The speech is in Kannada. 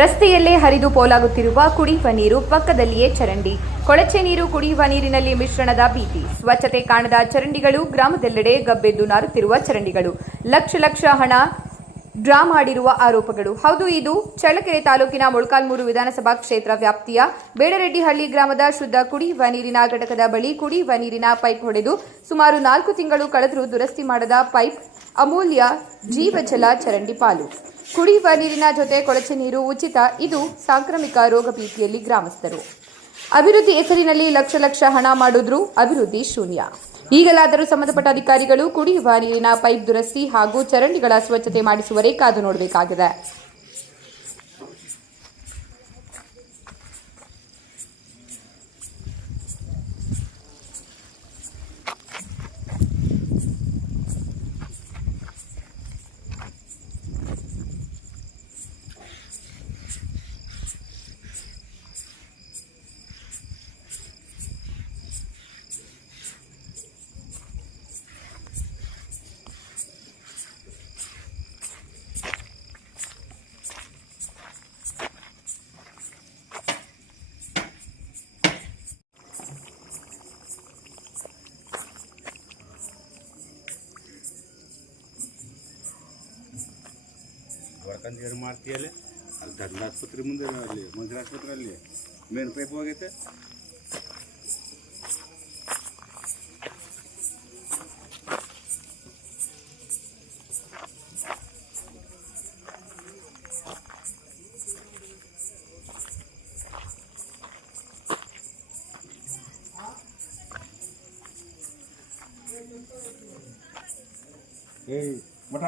ರಸ್ತೆಯಲ್ಲೇ ಹರಿದು ಪೋಲಾಗುತ್ತಿರುವ ಕುಡಿಯುವ ನೀರು ಪಕ್ಕದಲ್ಲಿಯೇ ಚರಂಡಿ. ಕೊಳಚೆ ನೀರು ಕುಡಿಯುವ ನೀರಿನಲ್ಲಿ ಮಿಶ್ರಣದ ಭೀತಿ. ಸ್ವಚ್ಛತೆ ಕಾಣದ ಚರಂಡಿಗಳು ಗ್ರಾಮದೆಲ್ಲೆಡೆ ಗಬ್ಬೆದ್ದು ನಾರುತ್ತಿರುವ ಚರಂಡಿಗಳು. ಲಕ್ಷ ಲಕ್ಷ ಹಣ ಡ್ರಾ ಮಾಡಿರುವ ಆರೋಪಗಳು. ಹೌದು, ಇದು ಚಳ್ಳಕೆರೆ ತಾಲೂಕಿನ ಮೊಳಕಾಲ್ಮೂರು ವಿಧಾನಸಭಾ ಕ್ಷೇತ್ರ ವ್ಯಾಪ್ತಿಯ ಬೇಡರೆಡ್ಡಿಹಳ್ಳಿ ಗ್ರಾಮದ ಶುದ್ಧ ಕುಡಿಯುವ ನೀರಿನ ಘಟಕದ ಬಳಿ ಕುಡಿಯುವ ನೀರಿನ ಪೈಪ್ ಹೊಡೆದು ಸುಮಾರು ನಾಲ್ಕು ತಿಂಗಳು ಕಳೆದರೂ ದುರಸ್ತಿ ಮಾಡದ ಪೈಪ್ ಅಮೂಲ್ಯ ಜೀವಜಲ ಚರಂಡಿ ಪಾಲು. ಕುಡಿಯುವ ನೀರಿನ ಜೊತೆ ಕೊಳಚೆ ನೀರು ಉಚಿತ, ಇದು ಸಾಂಕ್ರಾಮಿಕ ರೋಗ ಭೀತಿಯಲ್ಲಿ ಗ್ರಾಮಸ್ಥರು. ಅಭಿವೃದ್ಧಿ ಹೆಸರಿನಲ್ಲಿ ಲಕ್ಷ ಲಕ್ಷ ಹಣ ಮಾಡಿದ್ರೂ ಅಭಿವೃದ್ಧಿ ಶೂನ್ಯ. ಈಗಲಾದರೂ ಸಂಬಂಧಪಟ್ಟ ಅಧಿಕಾರಿಗಳು ಕುಡಿಯುವ ನೀರಿನ ಪೈಪ್ ದುರಸ್ತಿ ಹಾಗೂ ಚರಂಡಿಗಳ ಸ್ವಚ್ಛತೆ ಮಾಡಿಸುವರೇ ಕಾದು ನೋಡಬೇಕಾಗಿದೆ. ಹೊಡ್ಕೊಂಡು ಏನು ಮಾಡ್ತೀಯಲ್ಲಿ ಅಲ್ಲಿ ದಂಡ ಆಸ್ಪತ್ರೆ ಮುಂದೆ ಅಲ್ಲಿ ಮಂದಿರ ಆಸ್ಪತ್ರೆ ಅಲ್ಲಿ ಮೇನ್ ಪೈಪ್ ಹೋಗೈತೆ. ಏಯ್, ಮಠ.